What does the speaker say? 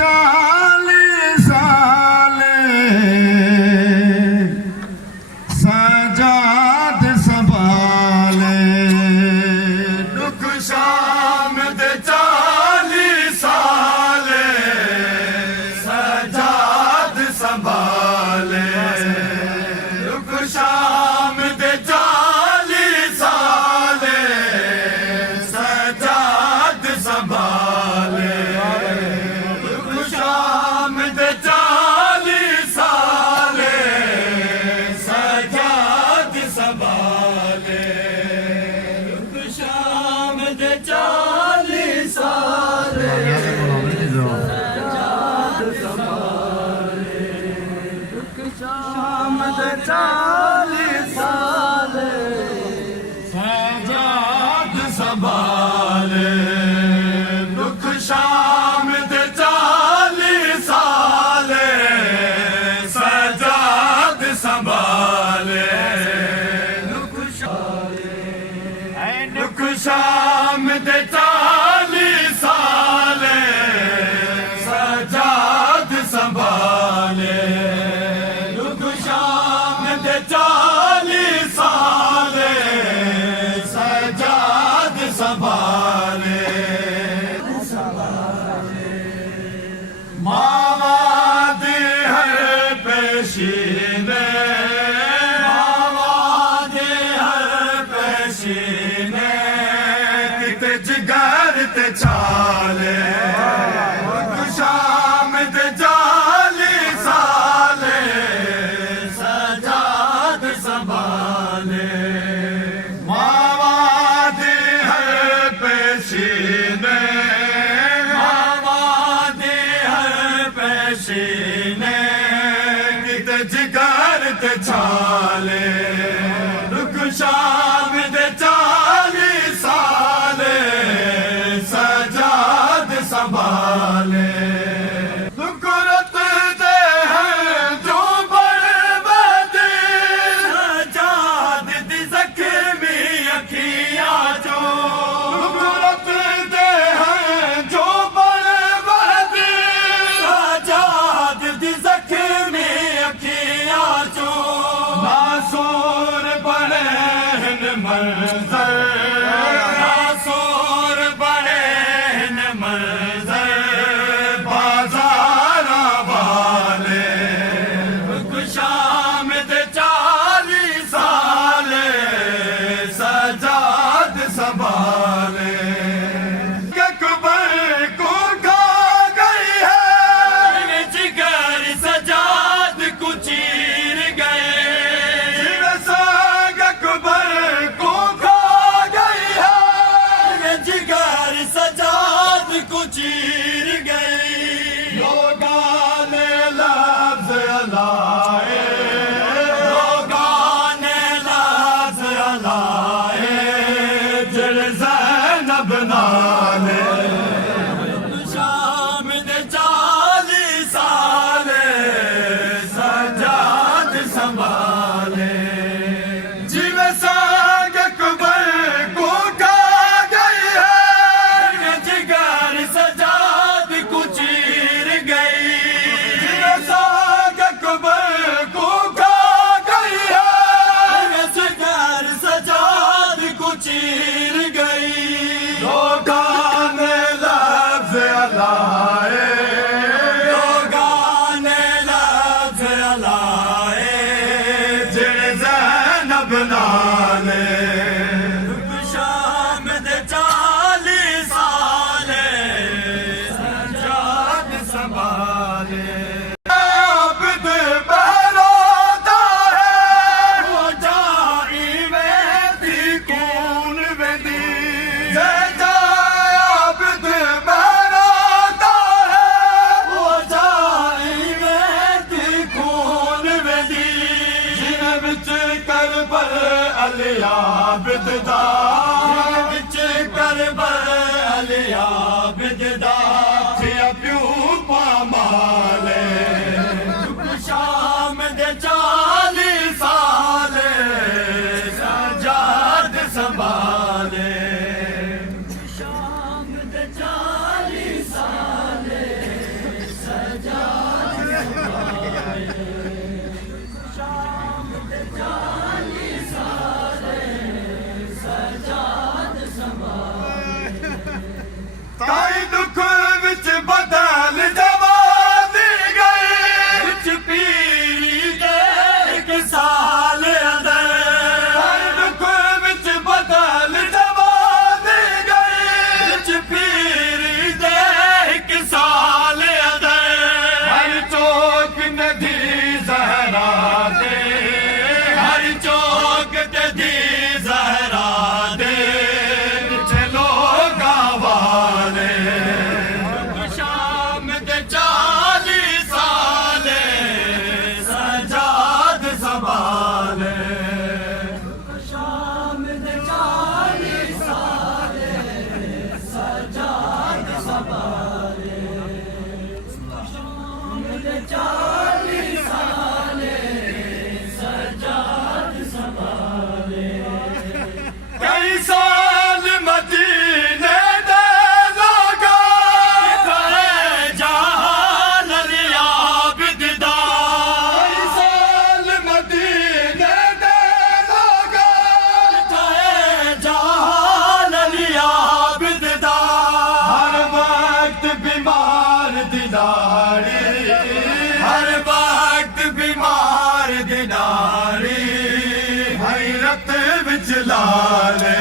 40 साले सजाद संभाले दुख शाम दे 40 साले सजाद संभाले दुख शाम दे 40 साले सजाद संभाले दुख शाम दे 40 साले सजाद संभाले दुख शाम दे 40 साले सजाद संभाले दुख शाम दे 40 साले सजाद संभाले दुख शाम दे 40 साले सजाद संभाले दुख शाम दे 40 साले सजाद संभाले दुख शाम दे 40 साले सजाद संभाले मावा दे हर पेशीने मावा दे हर पेशीने किते जिगर ते छाले दुख शाम दे 40 साले सजाद संभाले मावा दे हर पेशीने मावा दे हर पेशीने किते जिगर ते छाले दुख शाम दे 40 साले सजाद संभाले दुख रत दे हैं जो बर्बादी सजाद दी जख्मी अखियां जो दुख रत दे हैं जो बर्बादी सजाद दी जख्मी अखियां जो नासूर बने हैं मंजर नासूर बने हैं मंजर बाजारा वाले दुख शाम दे 40 साले सजाद संभाले अकबर को खा गई है जिगर सजाद को चीर गए साग अकबर को खा गई है जिगर सजाद को चीर गई लोगाने लफ्ज़ अलाए लोगाने लफ्ज़ अलाए जिल ज़ैनब नाले शाम दे 40 साले सजाद संभाले जिवें साग अकबर को खा गई है जिगर सजाद को चीर गई जिवें साग अकबर को खा गई है जिगर सजाद को चीर गई लोगाने लफ्ज़ अलाए लोगाने लफ्ज़ अलाए जिल ज़ैनब नाले दुख शाम दे 40 साले सजाद संभाले आबिद बहरोदा है वो जाई वेदी कौन वेदी आबिद बहरोदा है वो जाई वेदी कौन वेदी जिन विच करबल अली आबिद दा विच करबल अली आबिद दा थिया प्यू पामाले दुख शाम दे 40 साले सजाद संभाले शाम दे 40 साले कई साल मदीने दे लोगा जहान आबिद दा कई साल मदीने दे लोगा जहान आबिद दा हर वक्त बीमार दी दाढ़ी हर वक्त बीमार दी दाढ़ी हैरत विच लाले